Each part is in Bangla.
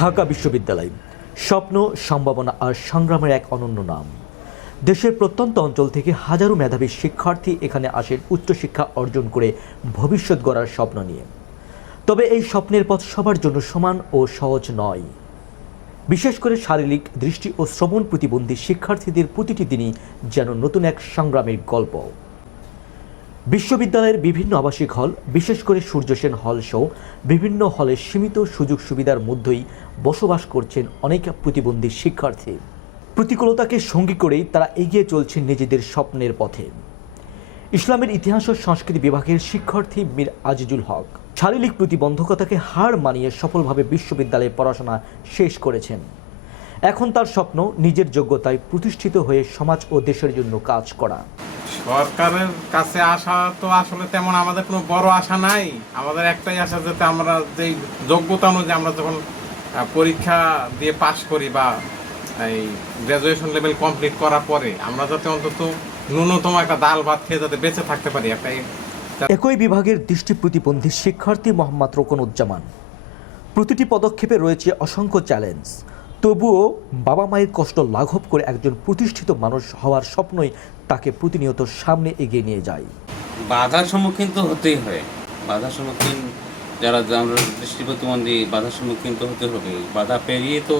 ঢাকা বিশ্ববিদ্যালয় স্বপ্ন, সম্ভাবনা আর সংগ্রামের এক অনন্য নাম। দেশের প্রত্যন্ত অঞ্চল থেকে হাজারো মেধাবী শিক্ষার্থী এখানে আসেন উচ্চশিক্ষা অর্জন করে ভবিষ্যৎ গড়ার স্বপ্ন নিয়ে। তবে এই স্বপ্নের পথ সবার জন্য সমান ও সহজ নয়। বিশেষ করে শারীরিক, দৃষ্টি ও শ্রবণ প্রতিবন্ধী শিক্ষার্থীদের প্রতিটি দিনই যেন নতুন এক সংগ্রামের গল্প। বিশ্ববিদ্যালয়ের বিভিন্ন আবাসিক হল, বিশেষ করে সূর্য সেন হল সহ বিভিন্ন হলে সীমিত সুযোগ সুবিধার মধ্যেই বসবাস করছেন অনেক প্রতিবন্ধী শিক্ষার্থী। প্রতিকূলতাকে সঙ্গী করেই তারা এগিয়ে চলছেন নিজেদের স্বপ্নের পথে। ইসলামের ইতিহাস ও সংস্কৃতি বিভাগের শিক্ষার্থী মীর আজিজুল হক শারীরিক প্রতিবন্ধকতাকে হার মানিয়ে সফলভাবে বিশ্ববিদ্যালয়ে পড়াশোনা শেষ করেছেন। এখন তার স্বপ্ন নিজের যোগ্যতায় প্রতিষ্ঠিত হয়ে সমাজ ও দেশের জন্য কাজ করা। সরকারের কাছে আশা তো আসলে তেমন আমাদের কোনো বড় আশা নাই। আমাদের একটাই আশা, যাতে আমরা যেই যোগ্যতা অনুযায়ী আমরা যখন পরীক্ষা দিয়ে পাশ করি বা এই গ্র্যাজুয়েশন লেভেল কমপ্লিট করার পরে আমরা যাতে অন্তত ন্যূনতম একটা ডাল ভাত খেয়ে যাতে বেঁচে থাকতে পারি। একই বিভাগের দৃষ্টি প্রতিবন্ধী শিক্ষার্থী মোহাম্মদ রোকনউজ্জামান। প্রতিটি পদক্ষেপে রয়েছে অসংখ্য চ্যালেঞ্জ, তবুও বাবা মায়ের কষ্ট লাঘব করে একজন প্রতিষ্ঠিত মানুষ হওয়ার স্বপ্নই তাকে প্রতিনিয়ত সামনে এগিয়ে নিয়ে যায়। বাধার সম্মুখীন তো হতেই হয়। বাধার সম্মুখীন যারা আমরা দৃষ্টি প্রতিবন্ধী, বাধার সম্মুখীন তো হতে হবে। বাধা পেরিয়ে তো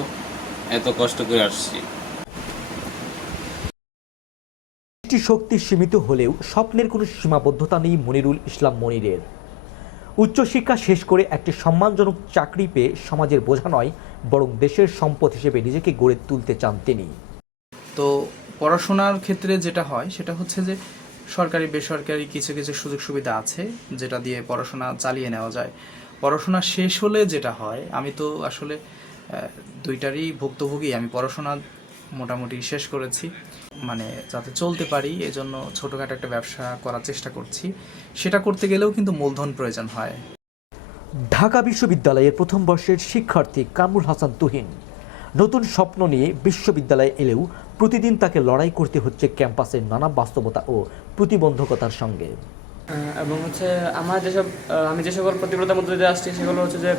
এত কষ্ট করে আসছি। শক্তি সীমিত হলেও স্বপ্নের কোনো সীমাবদ্ধতা নেই মনিরুল ইসলাম মনিরের। উচ্চশিক্ষা শেষ করে একটি সম্মানজনক চাকরি পেয়ে সমাজের বোঝা নয়, বরং দেশের সম্পদ হিসেবে নিজেকে গড়ে তুলতে চান তিনি। তো পড়াশোনার ক্ষেত্রে যেটা হয় সেটা হচ্ছে যে সরকারি বেসরকারি কিছু কিছু সুযোগ সুবিধা আছে যেটা দিয়ে পড়াশোনা চালিয়ে নেওয়া যায়। পড়াশোনা শেষ হলে যেটা হয়, আমি তো আসলে দুইটারই ভুক্তভোগী। আমি পড়াশোনা মোটামুটি শেষ করেছি, মানে যাতে চলতে পারি এজন্য ছোটোখাটো একটা ব্যবসা করার চেষ্টা করছি। সেটা করতে গেলেও কিন্তু মূলধন প্রয়োজন হয়। ঢাকা বিশ্ববিদ্যালয়ের প্রথম বর্ষের শিক্ষার্থী কামরুল হাসান তুহিন নতুন স্বপ্ন নিয়ে বিশ্ববিদ্যালয়ে এলেও প্রতিদিন তাকে লড়াই করতে হচ্ছে ক্যাম্পাসের নানা বাস্তবতা ও প্রতিবন্ধকতার সঙ্গে। এবং হচ্ছে আমি যে সকল প্রতিকূলতার মধ্যে দিয়ে আসছি সেগুলো হচ্ছে যে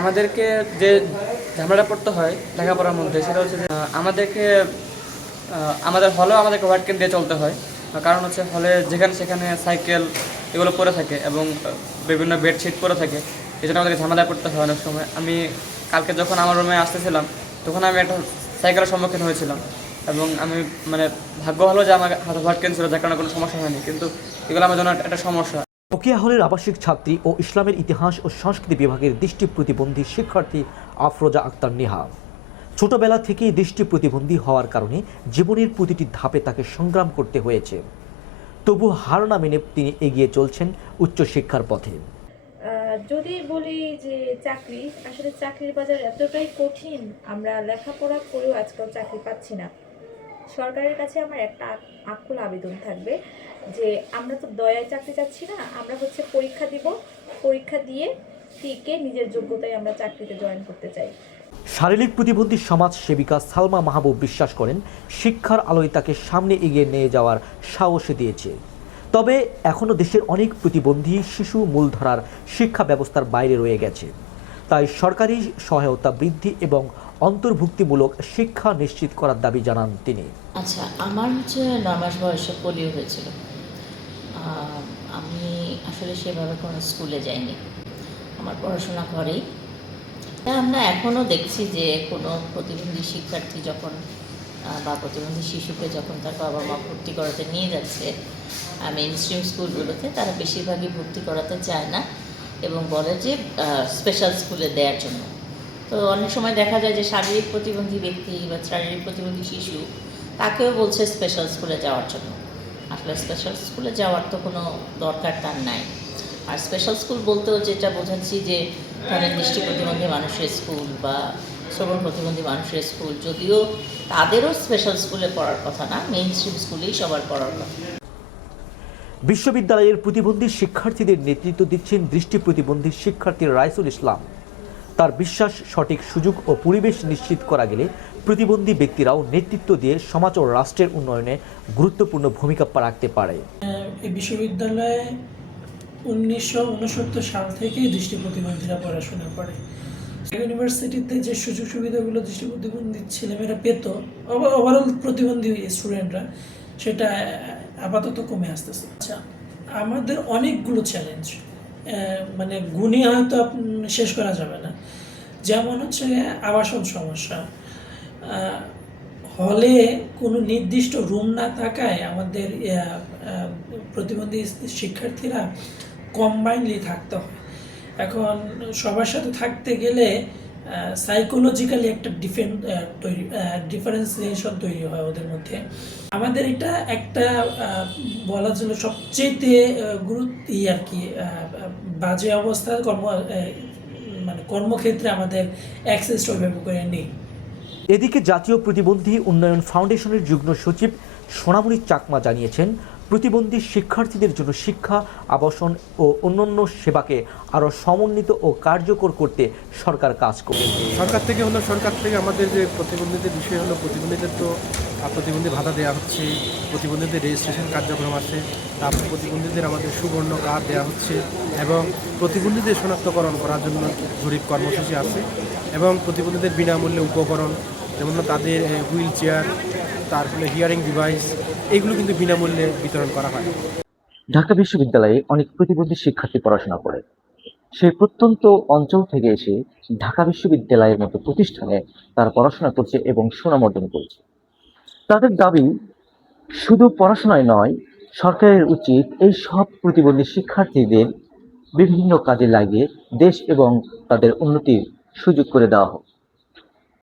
আমাদেরকে যে ঝামেলা পড়তে হয় লেখাপড়ার মধ্যে, সেটা হচ্ছে যে আমাদের হলেও আমাদেরকে হোয়াইট ক্যান দিয়ে চলতে হয়। কারণ হচ্ছে হলে যেখানে সেখানে সাইকেল এগুলো পড়ে থাকে এবং বিভিন্ন বেডশিট পরে থাকে, এই জন্য আমাদেরকে ঝামেলা পড়তে হয় অনেক সময়। আমি কালকে যখন আমার রুমে আসতেছিলাম তখন আমি একটা সাইকেলের সম্মুখীন হয়েছিলাম এবং আমি ভাগ্য ভালো যে আমার হাতে হোয়াইট ক্যান ছিল, যার কারণে কোনো সমস্যা হয়নি, কিন্তু এগুলো আমার জন্য একটা সমস্যা। রোকেয়া হলের আবাসিক ছাত্রী ও ইসলামের ইতিহাস ও সংস্কৃতি বিভাগের দৃষ্টি প্রতিবন্ধী শিক্ষার্থী আফরোজা আক্তার নেহা ছোটবেলা থেকেই দৃষ্টি প্রতিবন্ধী হওয়ার কারণে জীবনের প্রতিটি ধাপে তাকে সংগ্রাম করতে হয়েছে। তবু হার না মেনে তিনি এগিয়ে চলছেন উচ্চশিক্ষার পথে। যদি বলি যে চাকরি, আসলে চাকরির বাজার এতটাই কঠিন, আমরা লেখাপড়া করেও আজকাল চাকরি পাচ্ছি না। সরকারের কাছে আমার একটা আকুল আবেদন থাকবে যে আমরা তো দয়ায় চাকরি চাচ্ছি না, আমরা হচ্ছে পরীক্ষা দিব, পরীক্ষা দিয়ে টিকে নিজের যোগ্যতায় আমরা চাকরিতে জয়েন করতে চাই। শারীরিক প্রতিবন্ধী সমাজ সেবিকা সালমা মাহবুব বিশ্বাস করেন, শিক্ষার আলোয় তাকে সামনে এগিয়ে নিয়ে যাওয়ার সাহস দিয়েছে। তবে এখনও দেশের অনেক প্রতিবন্ধী শিশু মূলধারার শিক্ষা ব্যবস্থার বাইরে রয়ে গেছে। তাই সরকারি সহায়তা বৃদ্ধি এবং অন্তর্ভুক্তিমূলক শিক্ষা নিশ্চিত করার দাবি জানান তিনি। আচ্ছা, আমার হচ্ছে 9 মাস বয়সে পোলিও হয়েছিল। আমি আসলে সেভাবে কোনো স্কুলে যাইনি, আমার পড়াশোনা করেই। আমরা এখনও দেখছি যে কোনো প্রতিবন্ধী শিক্ষার্থী যখন বা প্রতিবন্ধী শিশুকে যখন তার বাবা মা ভর্তি করাতে নিয়ে যাচ্ছে মেইন স্ট্রিম স্কুলগুলোতে, তারা বেশিরভাগই ভর্তি করাতে চায় না এবং বলে যে স্পেশাল স্কুলে দেওয়ার জন্য। তো অনেক সময় দেখা যায় যে শারীরিক প্রতিবন্ধী ব্যক্তি বা শারীরিক প্রতিবন্ধী শিশু তাকেও বলছে স্পেশাল স্কুলে যাওয়ার জন্য। আসলে স্পেশাল স্কুলে যাওয়ার তো কোনো দরকার তার নাই। আর স্পেশাল স্কুল বলতেও যেটা বোঝাচ্ছি যে ধরেন দৃষ্টি প্রতিবন্ধী মানুষের স্কুল বা শ্রবণ প্রতিবন্ধী মানুষের স্কুল, যদিও তাদেরও স্পেশাল স্কুলে পড়ার কথা না, মেইন স্ট্রিম স্কুলেই সবার পড়ার কথা। বিশ্ববিদ্যালয়ের প্রতিবন্ধী শিক্ষার্থীদের নেতৃত্ব দিচ্ছেন দৃষ্টি প্রতিবন্ধী শিক্ষার্থী রাইসুল ইসলাম। তার বিশ্বাস, সঠিক সুযোগ ও পরিবেশ নিশ্চিত করা গেলে প্রতিবন্ধী ব্যক্তিরাও নেতৃত্ব দিয়ে সমাজ ও রাষ্ট্রের উন্নয়নে গুরুত্বপূর্ণ ভূমিকা রাখতে পারে। এই বিশ্ববিদ্যালয়ে 1969 সাল থেকেই দৃষ্টি প্রতিবন্ধীরা পড়াশোনা করে। ইউনিভার্সিটিতে যে সুযোগ সুবিধাগুলো দৃষ্টি প্রতিবন্ধী ছেলেমেয়েরা পেত, ওভারঅল প্রতিবন্ধী স্টুডেন্টরা, সেটা আপাতত কমে আসতেছে। আচ্ছা, আমাদের অনেকগুলো চ্যালেঞ্জ, মানে গুণে হয়তো শেষ করা যাবে না। যেমন হচ্ছে আবাসন সমস্যা, হলে কোনো নির্দিষ্ট রুম না থাকায় আমাদের প্রতিবন্ধী শিক্ষার্থীরা কম্বাইনলি থাকতে হয়। এখন সবার সাথে থাকতে গেলে সাইকোলজিক্যালি একটা ডিফারেন্সিয়েশন তৈরি হয় ওদের মধ্যে। আমাদের এটা একটা বলা চলে সবচেয়ে আর কি বাজে অবস্থা, মানে কর্মক্ষেত্রে আমাদের অ্যাক্সেসটা ওইভাবে করে নেই। এদিকে জাতীয় প্রতিবন্ধী উন্নয়ন ফাউন্ডেশনের যুগ্ম সচিব সোনামণি চাকমা জানিয়েছেন, প্রতিবন্ধী শিক্ষার্থীদের জন্য শিক্ষা, আবাসন ও অন্যান্য সেবাকে আরও সমন্বিত ও কার্যকর করতে সরকার কাজ করবে। সরকার থেকে আমাদের যে প্রতিবন্ধীদের বিষয় হলো, প্রতিবন্ধীদের তো প্রতিবন্ধী ভাতা দেওয়া হচ্ছে, প্রতিবন্ধীদের রেজিস্ট্রেশন কার্যক্রম আছে, তারপর প্রতিবন্ধীদের আমাদের সুবর্ণ কার্ড দেওয়া হচ্ছে, এবং প্রতিবন্ধীদের শনাক্তকরণ করার জন্য জরিপ কর্মসূচি আছে, এবং প্রতিবন্ধীদের বিনামূল্যে উপকরণ, যেমন তাদের হুইল চেয়ার, তারপরে হিয়ারিং ডিভাইস, এগুলো কিন্তু বিনামূল্যে বিতরণ করা হয়। ঢাকা বিশ্ববিদ্যালয়ে অনেক প্রতিবন্ধী শিক্ষার্থী পড়াশোনা করে। সেই প্রত্যন্ত অঞ্চল থেকে এসে ঢাকা বিশ্ববিদ্যালয়ের মতো প্রতিষ্ঠানে তারা পড়াশোনা করছে এবং সুনাম অর্জন করছে। তাদের দাবি, শুধু পড়াশোনায় নয়, সরকারের উচিত এই সব প্রতিবন্ধী শিক্ষার্থীদের বিভিন্ন কাজে লাগিয়ে দেশ এবং তাদের উন্নতির সুযোগ করে দেওয়া হোক।